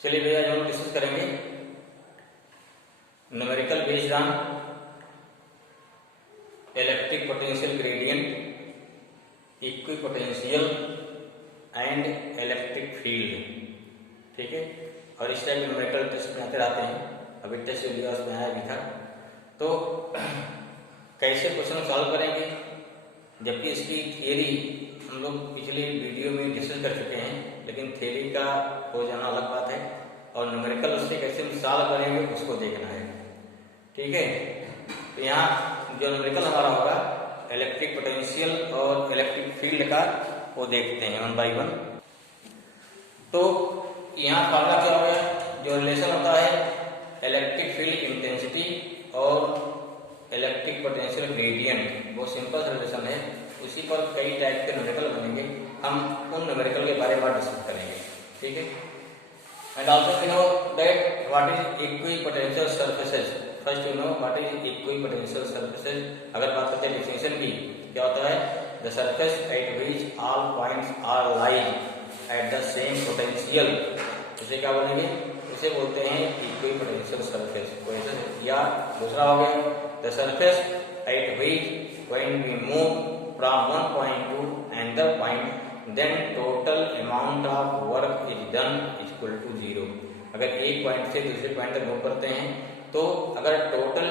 चलिए भैया जो हम डिस्कस करेंगे numerical based on electric potential gradient, equipotential and electric field. ठीक है, और इस टाइप के न्यूमेरिकल टेस्ट में आते रहते हैं। अभी टेस्ट लिया उसमें आया भी था। तो कैसे क्वेश्चन सॉल्व करेंगे, जबकि इसकी थियरी हम लोग पिछले वीडियो में डिस्कस कर चुके हैं, लेकिन थियरी का हो जाना अलग बात है और न्यूमेरिकल उससे कैसे हम सॉल्व करेंगे उसको देखना है। ठीक है, तो यहाँ जो न्यूमेरिकल हमारा होगा इलेक्ट्रिक पोटेंशियल और इलेक्ट्रिक फील्ड का, वो देखते हैं वन बाय वन। तो यहाँ फार्मूला क्या हो गया, जो रिलेशन होता है इलेक्ट्रिक फील्ड इंटेंसिटी और इलेक्ट्रिक पोटेंशियल ग्रेडियंट, वो सिंपल सा रिलेशन है। उसी पर कई टाइप के न्यूमेरिकल बनेंगे, हम उन न्यूमेरिकल के बारे में डिस्कस करेंगे। ठीक है, and also we know that what is equipotential surfaces. First you know what is equipotential surfaces. अगर बात करते हैं डेफिनेशन की, क्या होता है, the surface at which all points are lying at the same potential, उसे क्या बोलेंगे, उसे बोलते हैं इक्विपोटेंशियल सरफेस। या दूसरा हो गया the surface at which when we move from one point to another point then total amount of work is done equal to 0। अगर एक पॉइंट से दूसरे पॉइंट तक मूव करते हैं तो अगर टोटल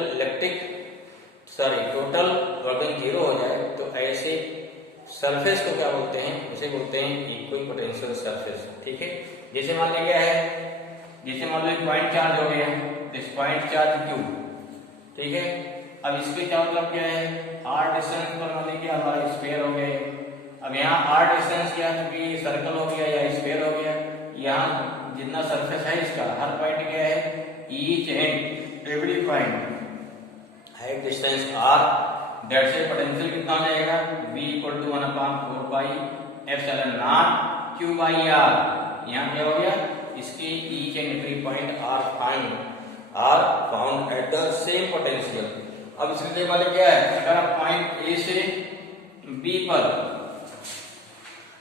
वर्क डन 0 हो जाए तो ऐसे सरफेस को क्या बोलते हैं, उसे बोलते हैं इक्विपोटेंशियल सरफेस। ठीक है, जैसे मान लिया गया है, जैसे मान लो पॉइंट चार्ज हो गया, दिस पॉइंट चार्ज क्यू। ठीक है, अब इसके क्या मतलब क्या है, आर डिस्टेंस पर मान लीजिए हमारा स्फीयर हो गया। अब यहाँ आर डिस्टेंस क्या, चूंकि सर्कल हो गया या स्फीयर हो गया, यहाँ जितना सरफेस है इसका हर पॉइंट क्या है, ईच एंड एवरी पॉइंट है डिस्टेंस आर, दैट से पोटेंशियल कितना हो जाएगा, V = 1/4 pi epsilon not Q by R। यहाँ क्या हो गया, इसके each and every point are found at the same potential. अब इसके लिए वाले क्या है, अगर आप पॉइंट A से B पर,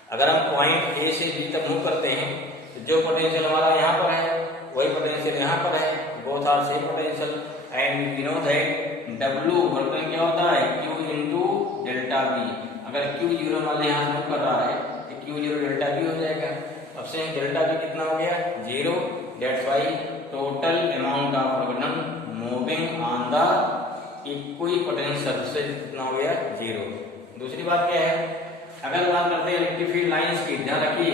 अगर हम पॉइंट A से B तक मूव करते हैं तो जो पोटेंशियल हमारा यहाँ पर है वही पोटेंशियल यहाँ पर है, both are same potential. And we know that W work done क्या होता है, Q इंटू डेल्टा B। अगर Q 0 मान लें यहाँ से मूव कर रहा है तो Q 0 डेल्टा B हो जाएगा। अब से डेल्टा B कितना हो गया, 0, that's why total amount of work done moving on the equipotential surface कितना हो गया, 0। दूसरी बात क्या है, अगर बात करते हैं इलेक्ट्रिक फील्ड लाइंस की, ध्यान रखिए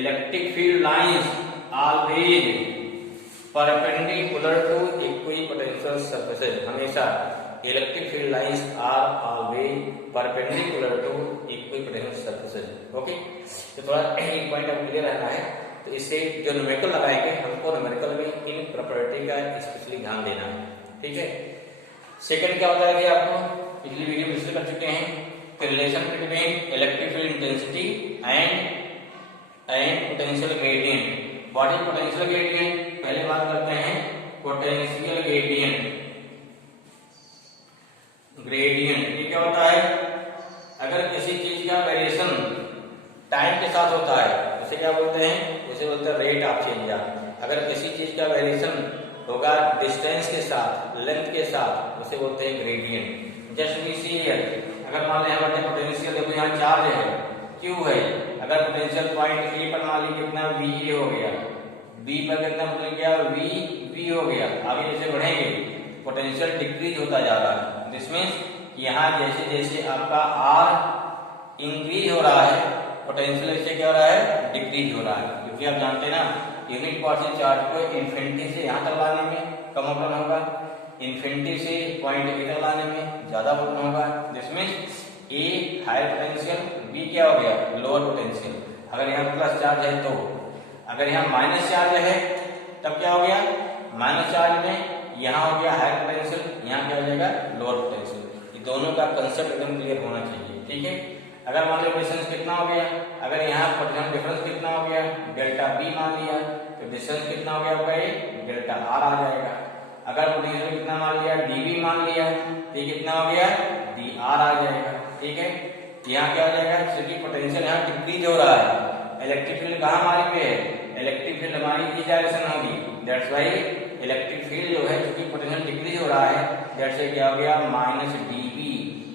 electric field lines always perpendicular to equipotential surfaces. हमेशा electric field lines are always perpendicular to equipotential surfaces. Okay, तो थोड़ा एक पॉइंट अब क्लियर रहना है, तो इससे जो न्यूमेरिकल लगाएंगे हमको न्यूमेरिकल में इन प्रॉपर्टी का स्पेशली ध्यान देना है। ठीक है, सेकंड क्या होता है कि आपको पिछली वीडियो में डिस्कस कर चुके हैं कि relation between electric field intensity and potential gradient. What is potential gradient, पहले बात करते हैं पोटेंशियल ग्रेडियंट। ये क्या होता है, अगर किसी चीज का वेरिएशन टाइम के साथ होता है उसे क्या बोलते हैं, उसे बोलते हैं रेट ऑफ चेंज। अगर किसी चीज का वेरिएशन होगा डिस्टेंस के साथ, लेंथ के साथ, उसे बोलते हैं gradient. Just we see here, अगर मान लें हमारे पोटेंशियल देखो यहाँ चार्ज है Q है, अगर पोटेंशियल पॉइंट A पर मान लीजिए कितना VA हो गया, B पर कितना मतलब क्या V हो गया, आगे जैसे बढ़ेंगे पोटेंशियल डिक्रीज होता जा रहा है। दिस मीन्स यहाँ जैसे जैसे आपका R इंक्रीज हो रहा है पोटेंशियल इससे क्या हो रहा है, डिक्रीज हो रहा है। क्योंकि आप जानते हैं ना यूनिट पार्शियल चार्ज को इन्फिनिटी से यहाँ तक लाने में कम वर्क डन होगा, इन्फिनिटी से पॉइंट A तक लाने में ज्यादा वर्क डन होगा। This means A higher potential, B क्या हो गया, लोअर पोटेंशियल। अगर यहाँ प्लस चार्ज है तो, अगर यहाँ माइनस चार्ज है तब क्या हो गया, माइनस चार्ज में यहाँ हो गया हायर पोटेंशियल, यहाँ क्या हो जाएगा, लोअर पोटेंशियल। ये दोनों का कंसेप्ट एकदम क्लियर होना चाहिए। ठीक है, अगर मान लो डिस्टेंस कितना हो गया, अगर यहाँ पोटेंशियल डिफरेंस कितना हो गया, डेल्टा B मान लिया तो डिस्टेंस कितना हो गया आपका, डेल्टा R आ जाएगा। अगर पोटेंशियल कितना मान लिया, dV मान लिया तो कितना हो गया, dR आ जाएगा। ठीक है, यहाँ क्या हो जाएगा, क्योंकि पोटेंशियल यहाँ डिक्रीज हो रहा है, इलेक्ट्रिक फील्ड कहाँ हमारे पे है, इलेक्ट्रिक फील्ड हमारी इस डायरेक्शन होगी, दैट्स वाई इलेक्ट्रिक फील्ड जो है क्योंकि पोटेंशियल डिक्रीज हो रहा है, दैट्स वाई क्या हो गया माइनस dB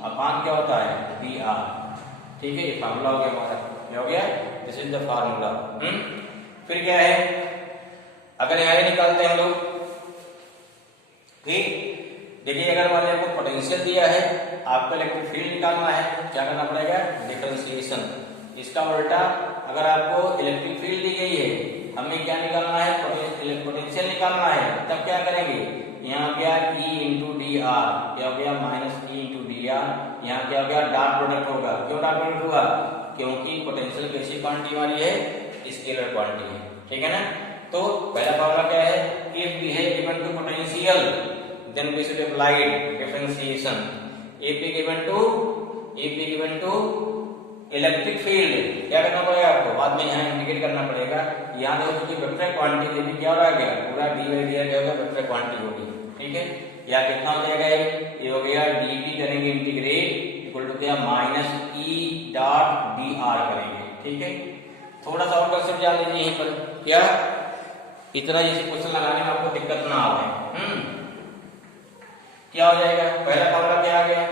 अपान क्या होता है Vr। ठीक है, ये फार्मूला हो गया हमारा, क्या हो गया, दिस इज द फार्मूला। फिर क्या है, अगर यहाँ निकालते हैं हम लोग, ठीक, देखिए अगर मान लीजिए आपको पोटेंशियल दिया है, आपको इलेक्ट्रिक फील्ड निकालना है, क्या करना पड़ेगा, डिफरेंशिएशन। इसका उल्टा अगर आपको इलेक्ट्रिक फील्ड दी गई है, हमें क्या निकालना है, पोटेंशियल निकालना है, तब क्या करेंगे, यहाँ गया E इंटू डी आर, क्या हो गया minus E into D R, यहाँ क्या हो गया डॉट प्रोडक्ट होगा। क्यों डॉट प्रोडक्ट हुआ, क्योंकि पोटेंशियल कैसी क्वांटिटी हमारी है, स्केलर क्वांटिटी है, ठीक है ना। तो पहला फॉर्मूला क्या है, if we have given to potential then we should apply differentiation। if we given to electric field क्या करना पड़ेगा आपको, बाद में यहाँ इंडिकेट करना पड़ेगा। यहाँ देखो क्योंकि वेक्टर क्वांटिटी भी क्या हो गया, पूरा डी बाई डी क्या होगा, वेक्टर क्वांटिटी होगी, ठीक है। यहाँ कितना हो जाएगा, ये हो गया डी करेंगे इंटीग्रेट इक्वल टू क्या minus E dot D R करेंगे, ठीक है। थोड़ा सा और कंसेप्ट जान लीजिए यहीं पर, क्या इतना जैसे क्वेश्चन लगाने में आपको दिक्कत ना आए। क्या हो जाएगा, पहला फॉर्मूला क्या आ गया,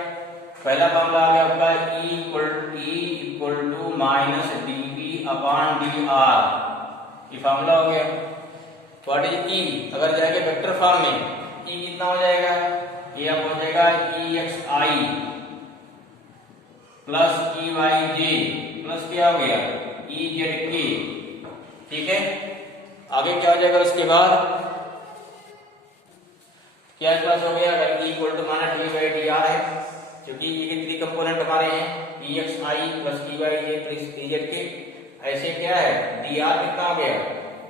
पहला फॉर्मूला आ गया आपका E equal to minus dB upon dr, ये फॉर्मूला हो गया। व्हाट इज E, अगर जाएंगे वेक्टर फॉर्म में, E कितना हो जाएगा, ये अब हो जाएगा EXI प्लस EYJ प्लस क्या हो गया EZK, ठीक है। आगे क्या हो जाएगा, उसके बाद क्या प्लस हो गया, अगर E इक्वल टू माना डी बाई डी आर है, क्योंकि ये के थ्री कंपोनेंट हमारे हैं, EXI plus EYJ plus EZK। ऐसे क्या है, dr कितना हो गया,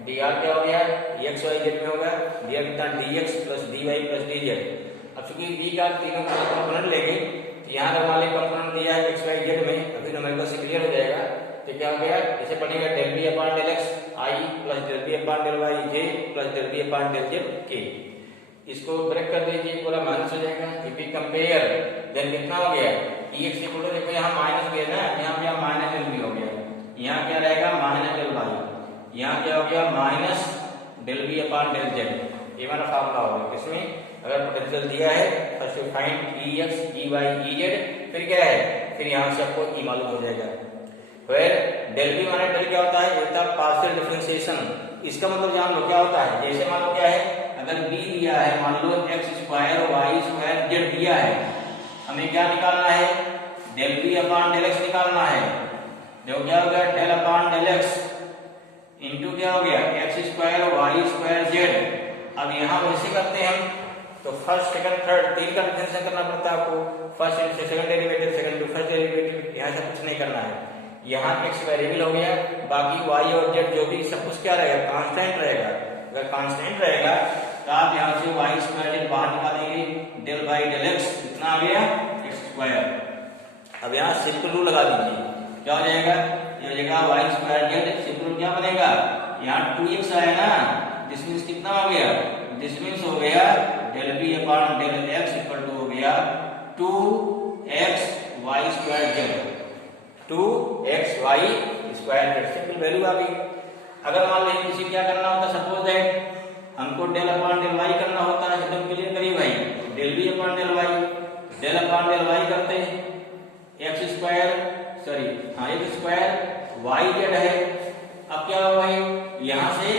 dr क्या हो गया EXYZ में होगा, dr कितना dx plus dy plus dz। अब चूंकि b का तीनों कंपोनेंट लेंगे, तो यहाँ पर मान लीजिए कंपोनेंट दिया है XYZ में, अभी न्यूमेरिकल से क्लियर हो जाएगा। तो क्या हो गया, इसे पढ़ेगा del B upon del X I plus del B upon del Y J plus del B upon del Z K. इसको ब्रेक कर दीजिए, पूरा माइनस हो जाएगा। इफ वी कंपेयर देन कितना हो गया, dx इक्वल टू देखो यहाँ माइनस भी है ना, यहाँ पे माइनस डेल बी हो गया, यहाँ क्या रहेगा माइनस डेल वाई, यहाँ क्या हो गया minus del B upon del Z. ये हमारा फार्मूला हो गया। इसमें अगर पोटेंशियल दिया है, first find Ex Ey Ez, फिर क्या है, फिर यहाँ से आपको E मालूम हो जाएगा। फिर डेल बी माने डेल क्या होता है, ये होता है पार्शियल डिफरेंशिएशन। इसका मतलब जान लो क्या होता है, जैसे मान लो क्या है, अगर b दिया है, मान लो x square y square z दिया है, हमें क्या निकालना है, del b upon del x निकालना है। देखो क्या हो गया, del upon del x into क्या हो गया x square y square z। अब यहाँ वैसे करते हैं हम, तो फर्स्ट सेकंड थर्ड तीन का डिफरेंशिएशन करना पड़ता है आपको, first into second derivative, second into first derivative. यहाँ से कुछ नहीं करना है, यहाँ x वेरिएबल हो गया, बाकी y और z जो भी सब कुछ क्या रहेगा, कांस्टेंट रहेगा। अगर कांस्टेंट रहेगा तो आप यहाँ से y स्क्वायर जेड बाहर निकालेंगे, डेल बाई डेल x कितना आ गया x स्क्वायर। अब यहाँ सिंपल रूल लगा दीजिए, क्या हो जाएगा, ये हो जाएगा y square Z, simple rule क्या बनेगा, यहाँ 2x आया ना, दिस मीन्स कितना हो गया, दिस मीन्स हो गया del B upon del x equal to हो गया 2x y square Z, 2xy square Z, simple value आ गई। अगर मान लीजिए किसी क्या करना होता, सपोज दैट हमको डेल अपॉन डेल वाई करना होता है, एकदम क्लियर करिए भाई, del B upon del Y, del upon del Y करते हैं एक्स स्क्वायर, सॉरी हाँ एक्स स्क्वायर वाई जेड है। अब क्या होगा भाई, यहाँ से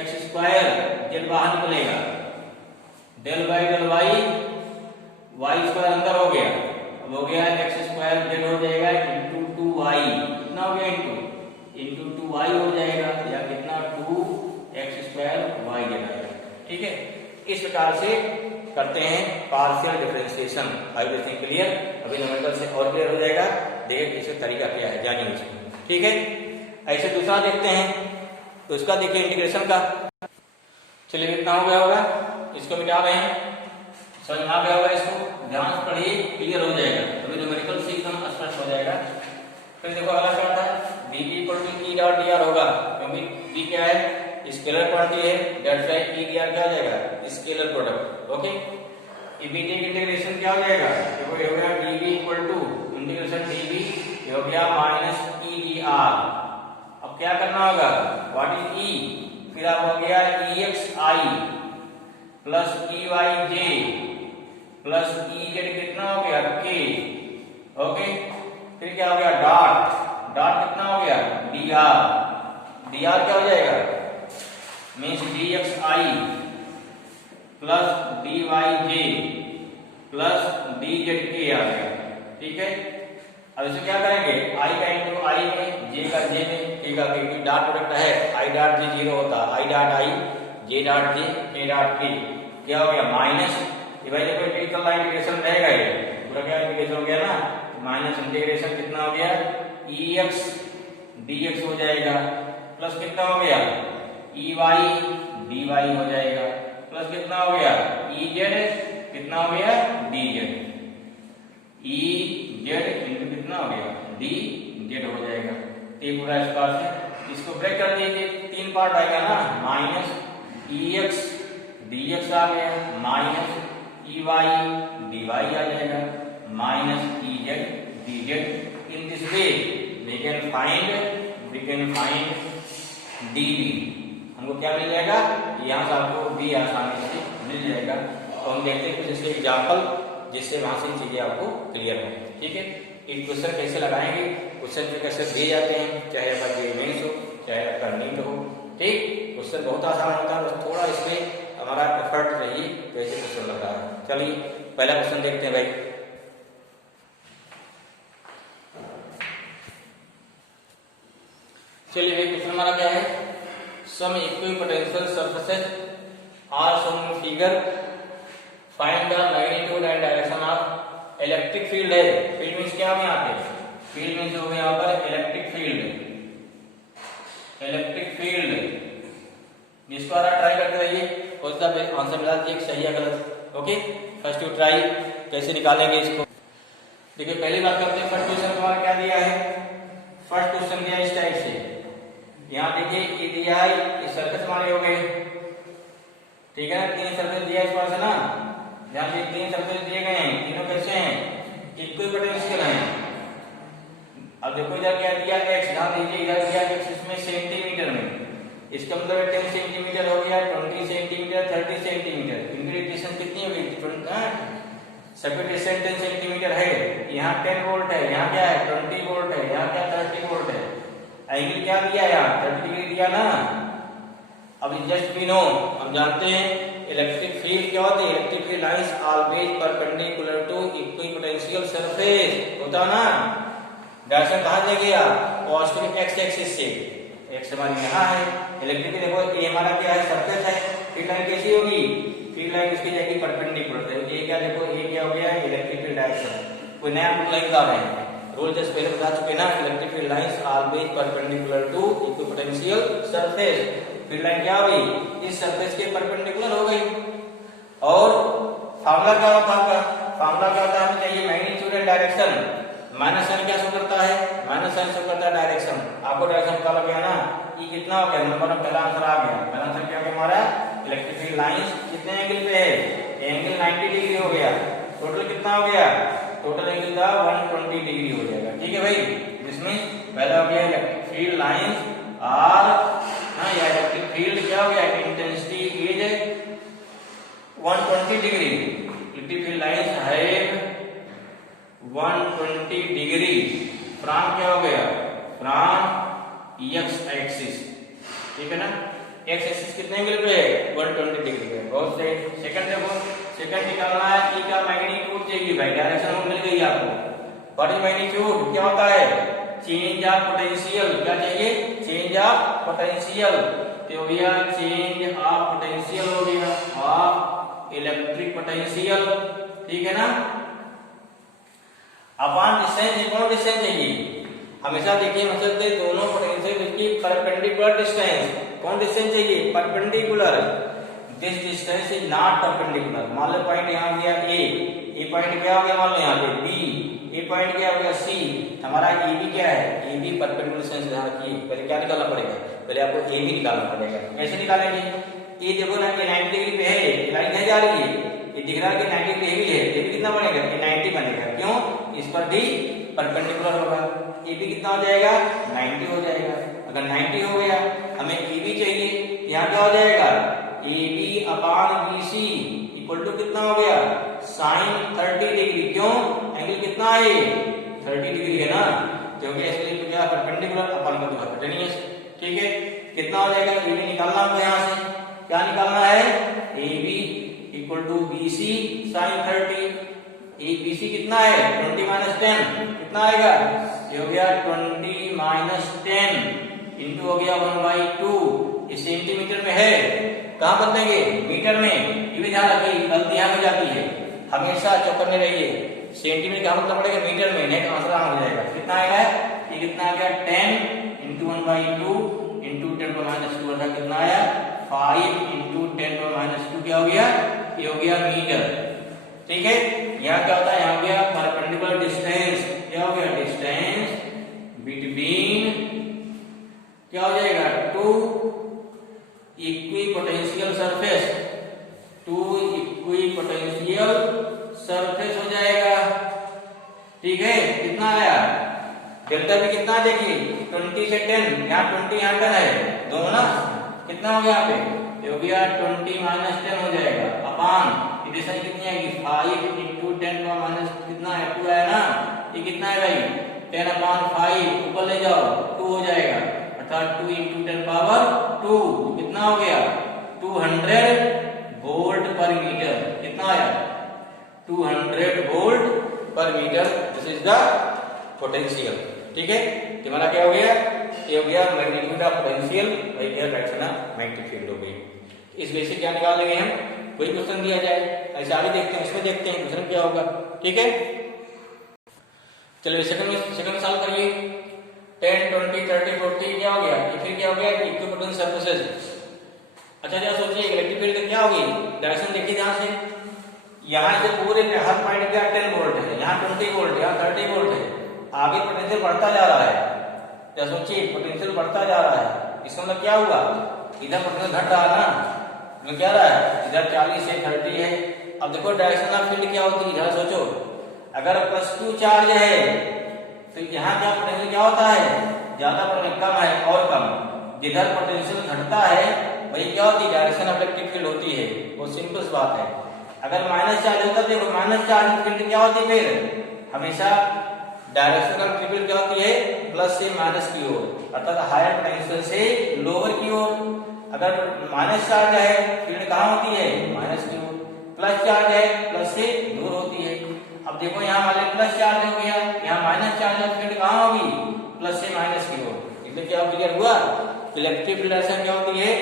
एक्स स्क्वायर जेड बाहर निकलेगा, del by del Y, Y square अंदर हो गया, अब हो गया एक्स स्क्वायर जेड हो जाएगा इंटू 2y, कितना हो गया इंटू 2y हो जाएगा, या कितना 2x स्क्वायर y जेड आएगा। ठीक है, इस प्रकार से करते हैं partial differentiation. I will think clear, अभी न्यूमेरिकल से और क्लियर हो जाएगा। देखिए इसका तरीका क्या है, जानिए इसको। ठीक है, ऐसे दूसरा देखते हैं, तो इसका देखिए इंटीग्रेशन का। चलिए कितना हो गया होगा, इसको मिटा रहे हैं, समझ में आ गया होगा, इसको ध्यान से पढ़िए, क्लियर हो जाएगा, अभी न्यूमेरिकल से एकदम स्पष्ट हो जाएगा। फिर देखो अगला क्या था, dB equal to E dot dr होगा, क्योंकि B क्या है, स्केलर क्वांटिटी है, दैट्स व्हाई E dr क्या हो जाएगा, scalar product. Okay, immediate integration क्या हो जाएगा, देखो ये हो गया dB equal to integration dB, ये हो गया माइनस E dr। अब क्या करना होगा, व्हाट इज E, फिर आप हो गया EXI plus EYJ plus EZ कितना हो गया K, ओके। फिर क्या हो गया डॉट, डॉट कितना हो गया DR, DR क्या हो जाएगा means DXI plus DYJ plus DZK आ गया, ठीक है। अब इसे क्या करेंगे I का इंटू I में, J का J में, K का K, डॉट प्रोडक्ट है I डॉट J 0 होता है, I dot I, J dot J, K dot K, क्या हो गया माइनस, ये भाई देखो इंटीग्रल का इंटीग्रेशन रहेगा, ये पूरा क्या इंटीग्रेशन हो गया ना, माइनस इंटीग्रेशन कितना हो गया EX DX हो जाएगा, प्लस कितना हो गया EY DY हो जाएगा, प्लस कितना हो गया EZ कितना हो गया DZ, EZ इंटू कितना हो गया DZ हो जाएगा। ये पूरा इस पार्ट से इसको ब्रेक कर दीजिए, तीन पार्ट आएगा ना, माइनस EX DX आ गया, माइनस EY DY आ जाएगा, minus EZ DZ। In this way we can find DB, हमको क्या मिल जाएगा, यहाँ से आपको B आसानी से मिल जाएगा। तो हम देखते हैं कुछ इसके एग्जाम्पल जिससे वहां से चीजें आपको क्लियर हो, ठीक है। एक क्वेश्चन कैसे लगाएंगे, क्वेश्चन जो कैसे दिए जाते हैं, चाहे आपका मेंस हो चाहे आपका नीट हो, ठीक। क्वेश्चन बहुत आसान होता है, बस थोड़ा इसमें हमारा एफर्ट रहिए तो ऐसे क्वेश्चन लग रहा है। चलिए पहला क्वेश्चन देखते हैं भाई। चलिए भाई क्वेश्चन हमारा क्या है, some equipotential surfaces are shown in figure, find the magnitude and direction of electric field है। फील्ड मींस क्या है, यहाँ पे फील्ड मींस हो गया यहाँ पर इलेक्ट्रिक फील्ड, इलेक्ट्रिक फील्ड। जिसको आप ट्राई करते रहिए, कौन सा आंसर मिला एक सही है गलत, ओके। फर्स्ट यू ट्राई कैसे निकालेंगे इसको। देखिए पहली बात करते हैं, फर्स्ट क्वेश्चन हमारा क्या दिया है, फर्स्ट क्वेश्चन दिया इस टाइप से, यहाँ देखिए ये दिया है, ये सर्कस हमारे हो गए, ठीक है। तीन सर्कल दिया इस पास है ना, जहाँ पे तीन सर्कल दिए गए हैं, तीनों कैसे हैं इक्विपोटेंशियल हैं। अब देखो इधर क्या दिया x, ध्यान दीजिए इधर दिया x इसमें सेंटीमीटर में, इसका मतलब 10 सेंटीमीटर हो गया, 20 सेंटीमीटर, 30 सेंटीमीटर, इनकी डिस्टेंस कितनी होगी, सभी डिस्टेंस 10 सेंटीमीटर है। यहाँ 10 वोल्ट है, यहाँ क्या है 20 वोल्ट है, यहाँ क्या 30 वोल्ट है। एंगल क्या दिया यहाँ 30 डिग्री दिया ना। अब जस्ट वी नो, हम जानते हैं इलेक्ट्रिक फील्ड क्या होती है, electric field lines always perpendicular to equipotential surface होता ना। डायरेक्शन कहाँ दे गया, पॉजिटिव एक्स एक्सिस से, एक्स हमारी यहाँ है, इलेक्ट्रिक देखो ये हमारा क्या है सरफेस है, फील्ड लाइन कैसी होगी, फील्ड लाइन इसकी जाएगी परपेंडिकुलर, तो ये क्या देखो ये क्या हो गया इलेक्ट्रिक फील्ड डायरेक्शन। कोई नया रूल नहीं बता रहे हैं, रूल जस्ट पहले बता चुके ना, electric field lines always perpendicular to equipotential surface. Field line क्या हुई, इस सरफेस के परपेंडिकुलर हो गई। और फार्मूला क्या होता है, फार्मूला क्या होता है, हमें चाहिए magnitude and direction. Minus sign क्या शो करता है, माइनस साइन शो करता है डायरेक्शन। आपको डायरेक्शन पता लग गया ना, ये कितना हो गया, नंबर में पहला आंसर आ गया। पहला आंसर क्या हो गया हमारा, इलेक्ट्रिक फील्ड लाइंस कितने एंगल पे है, एंगल 90 डिग्री हो गया। टोटल कितना हो गया, टोटल एंगल का 120 डिग्री हो जाएगा, ठीक है भाई। जिसमें पहला हो गया इलेक्ट्रिक फील्ड लाइंस आर, या इलेक्ट्रिक फील्ड क्या हो गया, intensity is 120 degree, electric field lines है 120 डिग्री फ्रॉम क्या हो गया, फ्रॉम एक्स एक्सिस, ठीक है ना। एक्स एक्सिस कितने एंगल पे है, 120 डिग्री पे। बहुत सही। सेकंड देखो, सेकंड निकालना है ई का मैग्नीट्यूड चाहिए भाई, डायरेक्शन मिल गई आपको। व्हाट इज मैग्नीट्यूड, क्या होता है, चेंज ऑफ पोटेंशियल। क्या चाहिए, चेंज ऑफ पोटेंशियल। तो हो गया चेंज ऑफ पोटेंशियल, हो गया ऑफ इलेक्ट्रिक पोटेंशियल, ठीक है ना। अपॉन डिस्टेंस, कौन डिस्टेंस चाहिए, हमेशा देखिए मतलब दोनों पोटेंशियल की परपेंडिकुलर डिस्टेंस, कौन डिस्टेंस चाहिए, perpendicular. This distance is not perpendicular. मान लो पॉइंट यहाँ गया ए पॉइंट क्या हो गया, मान लो यहाँ पे बी, ए पॉइंट क्या हो गया सी, हमारा ए बी क्या है, ए बी परपेंडिकुलर डिस्टेंस ध्यान रखिए। पहले क्या निकालना पड़ेगा, पहले आपको ए बी निकालना पड़ेगा। कैसे निकालेंगे, ये देखो ना ये 90 डिग्री पे है, लाइन कहीं जा रही है, ये दिख रहा है कि 90 डिग्री भी है, ये भी कितना बनेगा, ये 90 बनेगा। क्यों, इस पर भी परपेंडिकुलर होगा, ए बी कितना हो जाएगा, 90 हो जाएगा। अगर 90 हो गया, हमें ए बी चाहिए, यहाँ क्या हो जाएगा, A B upon B C equal to कितना हो गया, साइन 30 डिग्री। क्यों, एंगल कितना है, 30 डिग्री है ना, क्योंकि इसलिए तो क्या परपेंडिकुलर अपन को हाइपोटेन्यूज। ठीक है, कितना हो जाएगा, ए बी निकालना हमको यहाँ से, क्या निकालना है, A B equal to B C sine 30। A B C कितना है, 20 माइनस 10 कितना आएगा, ये हो गया 20 माइनस 10 इंटू हो गया 1/2। इस सेंटीमीटर में है, कहाँ बदलेंगे, मीटर में। ये भी ध्यान रखिए, गलती यहाँ हो जाती है, हमेशा चौकन्ने रहिए। सेंटीमीटर का मतलब पड़ेगा मीटर में, नहीं तो आंसर हो जाएगा। कितना आएगा, ये कितना आ गया 10 इंटू 1/2 इंटू 10⁻² अर्थात कितना आया 5 इंटू 10⁻²। क्या हो गया, ये हो गया मीटर। ठीक है, यहाँ क्या होता है, यहाँ हो गया परपेंडिकुलर डिस्टेंस। क्या हो गया, डिस्टेंस बिटवीन क्या हो जाएगा, two equipotential surface, two equipotential surface हो जाएगा। ठीक है, कितना आया, डेल्टा भी कितना देखिए 20 से 10, यहाँ 20 यहाँ 10 है दोनों ना, कितना हो गया यहाँ पे, हो गया 20 माइनस 10 हो जाएगा अपान डिस्टेंस कितनी आएगी 5 इंटू 10⁻, कितना है 2 आया ना, ये कितना है भाई 10/5, ऊपर ले जाओ 2 हो जाएगा, अर्थात 2 इंटू 10⁻², कितना हो गया 200 वोल्ट पर मीटर। कितना आया 200 वोल्ट पर metre. This is the potential. ठीक है, तुम्हारा क्या हो गया, ये हो गया मैग्नीट्यूड ऑफ पोटेंशियल, भाई क्या डायरेक्शन ऑफ मैग्नेटिक फील्ड हो गई। इस वजह से क्या निकाल लेंगे हम, कोई क्वेश्चन दिया जाए ऐसे आगे देखते हैं, इसमें देखते हैं क्वेश्चन क्या होगा। ठीक है, चलिए सेकंड सॉल्व करिए। 10 20 30 40 क्या हो गया, ये फिर क्या हो गया, इक्विपोटेंशियल सरफेसेस। अच्छा जरा सोचिए इलेक्ट्रिक फील्ड क्या होगी, डायरेक्शन देखिए ध्यान से, यहाँ से पूरे हर पॉइंट क्या 10 वोल्ट है, यहाँ 20 वोल्ट, यहाँ 30 वोल्ट है, आगे पोटेंशियल बढ़ता जा रहा है। या सोचिए पोटेंशियल बढ़ता जा रहा है, इसका मतलब क्या हुआ, इधर पोटेंशियल घट रहा है ना, मतलब क्या रहा है, इधर 40 से 30 है। अब देखो डायरेक्शन ऑफ फील्ड क्या होती है, जरा सोचो, अगर +2 चार्ज है तो यहाँ क्या पोटेंशियल क्या होता है, ज्यादा पोटेंशियल कम है और कम, जिधर पोटेंशियल घटता है वही क्या होती है, डायरेक्शन ऑफ इलेक्ट्रिक फील्ड होती है। वो सिंपल बात है। अगर माइनस चार्ज होता है, देखो माइनस चार्ज फील्ड क्या होती है, फिर हमेशा डायरेक्शन ऑफ फील्ड क्या होती है, प्लस से माइनस की ओर, अर्थात हायर पोटेंशियल से लोअर की ओर। अगर माइनस चार्ज है फील्ड कहाँ होती है, माइनस की ओर, प्लस चार्ज है प्लस से दूर होती है। अब देखो यहाँ वाले प्लस चार्ज हो गया, यहाँ माइनस चार्ज है, फील्ड कहाँ होगी, प्लस से माइनस की ओर। इसलिए क्या क्लियर हुआ, इलेक्ट्रिक फील्ड डायरेक्शन क्या होती है,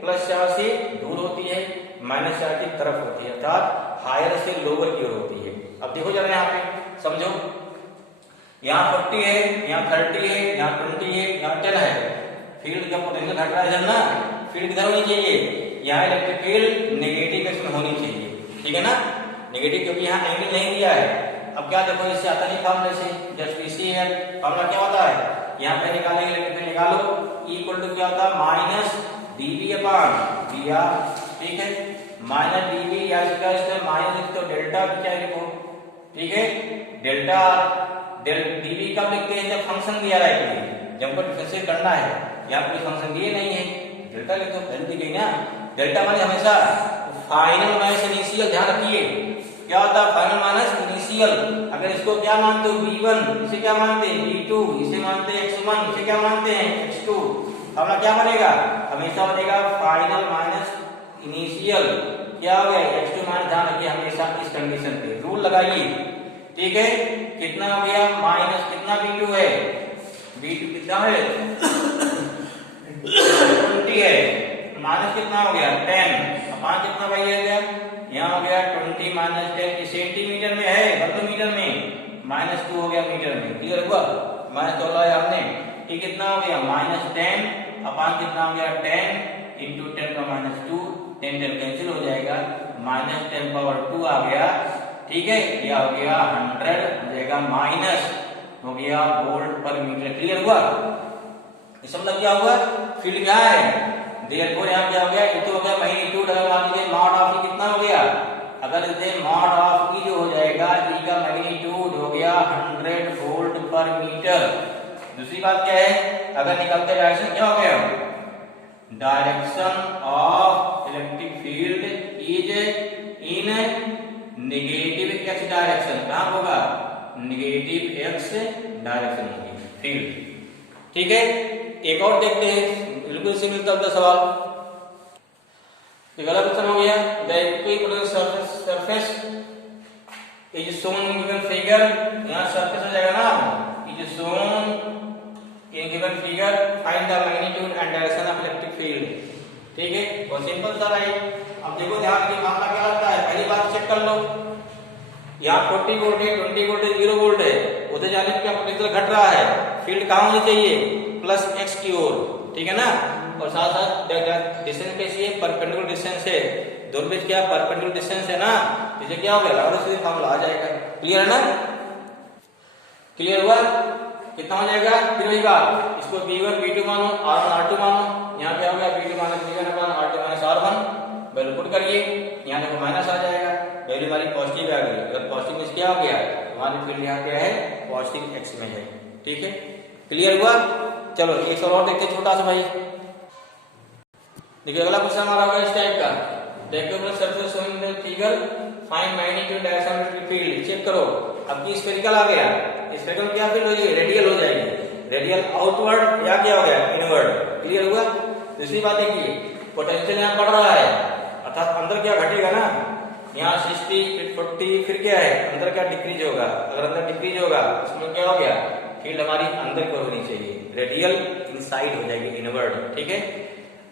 प्लस चार्ज से दूर होती है, माइनस चार्ज की तरफ होती है, अर्थात हायर से लोअर की ओर होती है। अब देखो जरा यहाँ पे समझो, यहाँ 40 है, यहाँ 30 है, यहाँ 20 है, यहाँ 10 है, फील्ड का पोटेंशियल घट रहा है ना, फील्ड किधर होनी चाहिए, यहाँ इलेक्ट्रिक फील्ड नेगेटिव एक्स में होनी चाहिए। ठीक है ना, नेगेटिव, क्योंकि यहाँ एंगल नहीं दिया है। अब क्या देखो, इससे आता नहीं फॉर्मूले से, जस्ट इसी है फॉर्मूला क्या होता है, यहाँ पे निकालेंगे, इलेक्ट्रिक फील्ड निकालो, इक्वल टू क्या होता है माइनस dV अपॉन dr। ठीक है, माइनस dV या इसका माइनस लिखते हो, डेल्टा क्या लिखो, ठीक है, डेल्टा dV कब लिखते हैं, जब फंक्शन दिया रहा है, जब हमको डिफरेंशिएट करना है, यहाँ कोई फंक्शन दिए नहीं है, डेल्टा लिखो, पहले दी गई ना। डेल्टा माने हमेशा फाइनल माइनस इनिशियल, ध्यान रखिए क्या होता है फाइनल माइनस इनिशियल। अगर इसको क्या मानते हो V1, इसे क्या मानते हैं V2, इसे मानते हैं X1, इसे क्या मानते हैं X2, हमारा क्या बनेगा, हमेशा बनेगा फाइनल माइनस इनिशियल। क्या हो गया X2 माइनस, ध्यान रखिए हमेशा इस कंडीशन पे रूल लगाइए। ठीक है, कितना हो गया माइनस कितना V2 है, V2 कितना है 20 है, माइनस कितना हो गया 10 अपॉन कितना भाई है गया, यहाँ हो गया 20 माइनस 10, सेंटीमीटर में है मतलब मीटर में, -2 हो गया मीटर में। क्लियर हुआ, माइनस तो लगाया हमने, ये कितना हो गया -10 अपॉन कितना हो गया 10 इंटू 10⁻², 10 10 कैंसिल हो जाएगा, -10⁻² आ गया। ठीक है, यह हो गया 100 हो जाएगा, माइनस हो गया वोल्ट पर मीटर। क्लियर हुआ, इसका मतलब क्या हुआ, फील्ड क्या है, देयरफॉर यहाँ क्या हो गया, ये तो हो गया मैग्नीट्यूड, अगर मान लीजिए मॉड ऑफ ई कितना हो गया, अगर इसे मॉड ऑफ ई जो हो जाएगा, ई का मैग्नीट्यूड हो गया 100 वोल्ट पर मीटर। दूसरी बात क्या है, अगर निकलते डायरेक्शन क्या हो गया direction of electric field is in negative x direction. कहां होगा? नेगेटिव एक्स डायरेक्शन होगी फील्ड। ठीक है, एक और देखते हैं, बिल्कुल से मिलता जुलता सवाल। अगला क्वेश्चन हो गया, the equipotential surface is shown in given figure. यहां सरफेस हो जाएगा ना, is shown in given figure, find the magnitude and direction of electric field. ठीक है, बहुत सिंपल सा है। अब देखो ध्यान से मामला क्या होता है, पहली बात चेक कर लो। यहाँ 40 वोल्ट है, 20 वोल्ट है, 0 वोल्ट है, उधर जाने पे पोटेंशियल घट रहा है, फील्ड कहाँ होनी चाहिए? प्लस एक्स की ओर। ठीक है ना, और साथ साथ डिस्टेंस कैसी है? परपेंडिकुलर डिस्टेंस है, दोनों बीच क्या परपेंडिकुलर डिस्टेंस है ना, इसे क्या हो गया? लॉरेंस सीरीज फार्मूला आ जाएगा। क्लियर है ना? क्लियर हुआ? कितना हो जाएगा? फिर वही बात, इसको B1 B2 मानो, R1 R2 मानो। यहाँ क्या हो गया? B2 minus B1 upon R2 minus R1, value put करिए, यहाँ देखो माइनस आ जाएगा, वैल्यू हमारी पॉजिटिव आ गई। अगर पॉजिटिव में क्या हो गया? हमारी फील्ड यहाँ क्या है? पॉजिटिव एक्स में है। ठीक है, क्लियर हुआ? चलो एक सवाल और देखते छोटा सा भाई। देखिए अगला क्वेश्चन हमारा होगा इस टाइप का, rectangular surface showing the figure, find magnitude direction of electric field. Check करो, अब की स्फेरिकल आ गया, स्फेरिकल क्या फील्ड हो जाएगी? रेडियल हो जाएगी, रेडियल आउटवर्ड या क्या हो गया? इनवर्ड। क्लियर हुआ? दूसरी बात देखिए, पोटेंशियल यहाँ बढ़ रहा है, अर्थात अंदर क्या घटेगा ना, यहाँ 60 फिर 40 फिर क्या है? अंदर क्या डिक्रीज होगा? अगर अंदर डिक्रीज होगा इसमें क्या हो गया? फील्ड हमारी अंदर को होनी चाहिए, रेडियल इनसाइड हो जाएगी, इनवर्ड। ठीक है,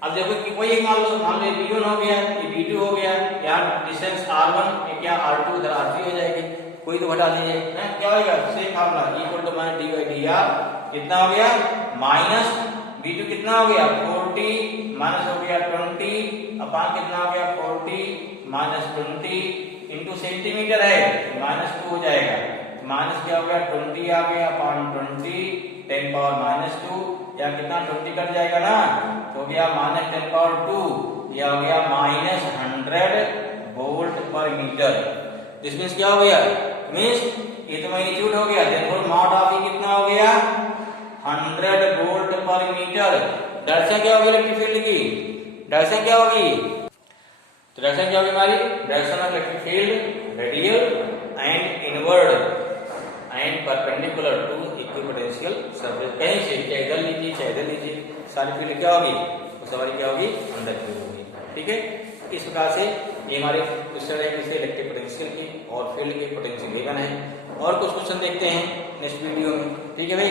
अब देखो कि कोई एक मान लो B1 हो गया, ये B2 हो गया, यहाँ डिस्टेंस R1 ये क्या R2 इधर R3 हो जाएगी, कोई तो घटा लीजिए ना, क्या होगा? Same formula equal to minus d/dr, कितना हो गया? माइनस B2 कितना हो गया? 40 माइनस हो गया 20 अपान कितना हो गया? 40 माइनस 20 इंटू सेंटीमीटर है, माइनस 2 हो जाएगा, माइनस क्या हो गया? 20 आ गया अपान 20 10 पावर माइनस 2, या कितना 20 कट जाएगा ना, तो गया माइनस 10 पावर 2, या हो गया माइनस 100 वोल्ट पर मीटर। दिस मीन्स क्या हो गया? मीन्स ये तो मैग्नीट्यूड हो गया, देयरफॉर मॉड ऑफ ई कितना हो गया? 100 वोल्ट पर मीटर। डायरेक्शन क्या होगी इलेक्ट्रिक फील्ड की? डायरेक्शन क्या होगी? तो डायरेक्शन क्या होगी हमारी? Direction of electric field radial and inward and perpendicular to equipotential surface. कहीं से चाहे इधर लीजिए चाहे इधर लीजिए, सारी फील्ड क्या होगी? उस हमारी क्या होगी? अंदर की होगी। ठीक है, इस प्रकार से ये हमारे क्वेश्चन है किसी इलेक्ट्रिक पोटेंशियल की और फील्ड के पोटेंशियल गिवन है। और कुछ क्वेश्चन देखते हैं नेक्स्ट वीडियो में। ठीक है भाई।